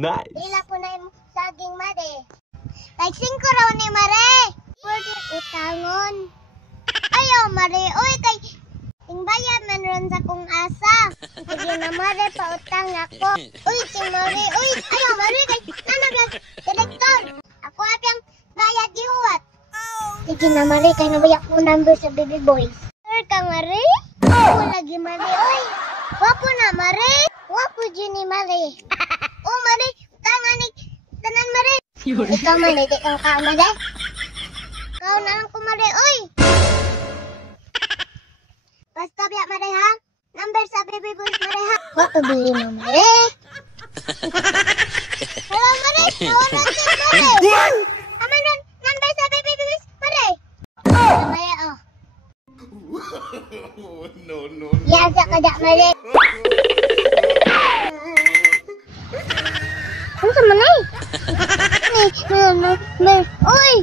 Nice. Ila po na yung saging, mare. Like 5 raw ni mare. Pwede utangon. Ayaw, mare. Uy, kay tingbayad man ron sa kong asa. Sige na, mare, pautang ako. Uy, ting mare. Uy, ayaw, mare. Kay nanaglas, direktor. Ako apyang bayad gihuwat. Sige na, mare. Kay nabayak mo number sa baby boys. Sir ka, mare? Wapo lagi, mare. Uy, wapo na, mare. Wapo dyan ni mare. Oh, mare. Tangan ni tanan, mare. Ikaw, mare. Di kang ka, mare. Ikaw na lang ko, mare. Uy! Basta biyak, mare, ha? Number sa baby boys, mare, ha? Wapo bili mo, mare. Hello, mare. Nawaran din, mare. Aman ron. Number sa baby boys, mare. Mare, oh. No. Yasa ka da, mare. Ano sa manay? Uy!